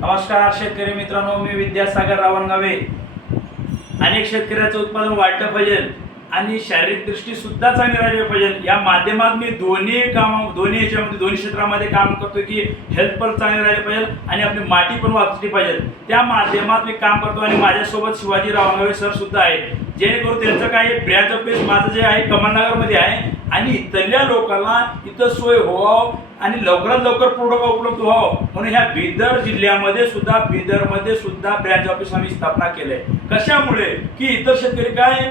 नमस्कार शेतकरी मित्रांनो, मी विद्यासागर रावणगावे। अनेक शेतकऱ्याचं उत्पादन वाढलं पाहिजे आणि शारीरिक दृष्टी सुद्धा चांगली राहिली पाहिजे या माध्यमात मी दोन्ही क्षेत्रामध्ये काम करतो की हेल्थ पण चांगली राहिली पाहिजे आणि आपली माती पण वाचली पाहिजे। त्या माध्यमात मी काम करतो आणि माझ्यासोबत शिवाजी रावणगावे सर सुद्धा आहेत, जेणेकरून त्यांचं काय ब्रँच ऑफिस माझं जे आहे कमलनगरमध्ये आहे आणि इथल्या लोकांना इथं सोय व्हावं आणि लवकरात लवकर प्रोडक्ट उपलब्ध व्हावं म्हणून ह्या बिदर जिल्ह्यामध्ये सुद्धा बिदरमध्ये सुद्धा ब्रँच ऑफिस आम्ही स्थापना केलंय। कशामुळे की इतर शेतकरी काय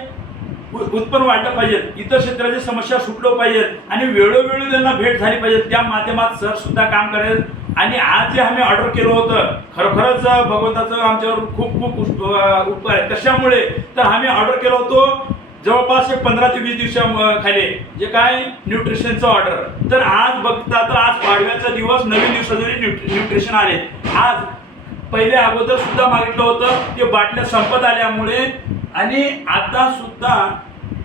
उत्पन्न वाढलं पाहिजे, इतर शेतकऱ्याची समस्या सुटलं पाहिजे आणि वेळोवेळी त्यांना भेट झाली पाहिजे, त्या माध्यमात सर सुद्धा काम करेल। आणि आज जे आम्ही ऑर्डर केलं होतं खरोखरच भगवंताचं आमच्यावर खूप खूप उपकार आहे। कशामुळे तर आम्ही ऑर्डर केलं होतं जवळपास 15 ते 20 दिवसाखाली जे काय न्यूट्रिशनचं ऑर्डर, तर आज बघता तर आज पाडव्याचा दिवस नवीन दिवसाचे न्यूट्रिशन आले। आज पहिले अगोदर सुद्धा मागितलं होतं ते बाटल्या संपत आल्यामुळे आणि आता सुद्धा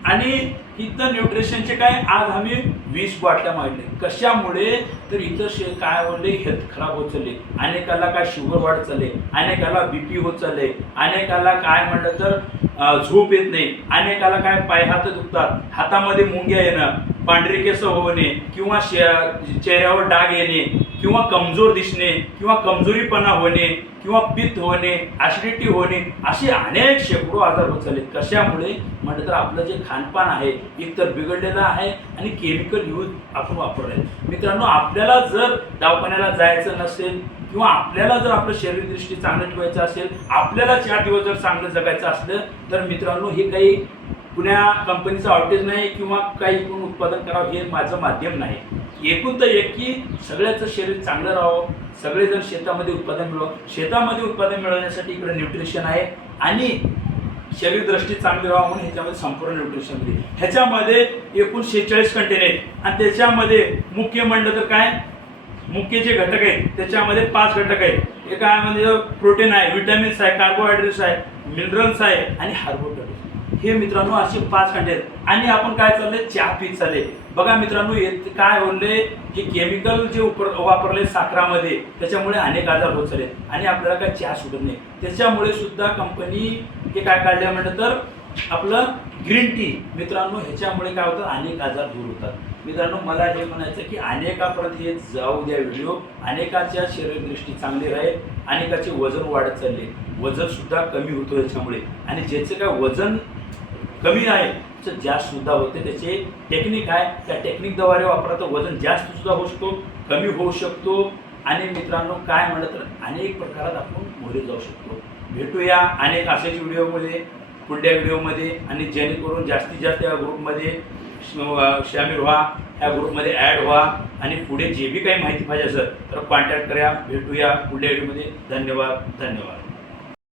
आणि इथं न्यूट्रिशनचे काय आज आम्ही 20 बाटल्या मागले। कशामुळे तर इथं काय होते हेल्थ खराब होत चालले, अनेकाला काय शुगर वाढत चालले, अनेकाला बीपी होत चालले, अनेकाला काय म्हणलं तर झोप येत नाही, अनेकाला काय पाय हात दुखतात, हातामध्ये मुंग्या येणं, पांढरे केस होणे किंवा चेहऱ्यावर डाग येणे किंवा कमजोर दिसणे किंवा कमजोरीपणा होणे किंवा पित्त होणे, ॲसिडिटी होणे, असे अनेक शेकडो आजार होत चालले। कशामुळे म्हटलं तर आपलं जे खानपान आहे एकतर बिघडलेलं आहे आणि केमिकल यूज आपण वापरले। मित्रांनो, आपल्याला जर दवाखान्याला जायचं नसेल किंवा आपल्याला जर आपलं शरीरदृष्टी चांगलं ठेवायचं असेल, आपल्याला 4 दिवस जर चांगलं जगायचं असलं तर मित्रांनो हे काही पुण्या कंपनीचं आउटेज नाही किंवा काही इकडून उत्पादन करावं हे माझं माध्यम नाही। एकूण तर एक की सगळ्याचं शरीर चांगलं राहावं, सगळेजण शेतामध्ये उत्पादन मिळवावं। शेतामध्ये उत्पादन मिळवण्यासाठी इकडे न्यूट्रिशन आहे आणि शरीरदृष्टी चांगली राहावं म्हणून ह्याच्यामध्ये संपूर्ण न्यूट्रिशन दिले। ह्याच्यामध्ये एकूण 46 कंटेन आहेत आणि त्याच्यामध्ये मुख्य म्हणलं तर काय मुख्य जे घटक आहेत त्याच्यामध्ये 5 घटक आहेत। हे काय म्हणजे प्रोटीन आहे, विटॅमिन्स आहे, कार्बोहायड्रेट्स आहे, मिनरल्स आहे आणि हार्बोहायड्रेट्स। हे मित्रांनो असे 5 कंटेन आहेत आणि आपण काय चाललंय चहा पीत चालले। बघा मित्रांनो, काय होले की केमिकल जे वापरले साखरामध्ये त्याच्यामुळे अनेक आजार होत चालले आणि आपल्याला काय चहा सुटत नाही। त्याच्यामुळे सुद्धा कंपनी हे काय काढले म्हणलं तर आपलं ग्रीन टी। मित्रांनो, ह्याच्यामुळे काय होतं अनेक आजार दूर होतात। मित्रांनो, मला हे म्हणायचं की अनेकापर्यंत हे जाऊ द्या व्हिडिओ, अनेकाच्या शरीरदृष्टी चांगली राहील, अनेकाचे वजन वाढत चालले, वजन सुद्धा कमी होतो याच्यामुळे आणि ज्याचे काय वजन कमी आहे तर जास्त सुद्धा होते। त्याचे टेक्निक आहे, त्या टेक्निकद्वारे वापरला तर वजन जास्त सुद्धा होऊ शकतो, कमी होऊ शकतो आणि मित्रांनो काय म्हणलं तर अनेक प्रकारात आपण मोरे जाऊ शकतो। भेटूया अनेक असेच व्हिडिओमध्ये पुढल्या व्हिडिओमध्ये आणि जेणेकरून जास्तीत जास्त या ग्रुपमध्ये शामील व्हा, या ग्रुपमध्ये ॲड व्हा आणि पुढे जे बी काही माहिती पाहिजे असेल तर कॉन्टॅक्ट करा। भेटूया पुढल्या व्हिडिओमध्ये। धन्यवाद।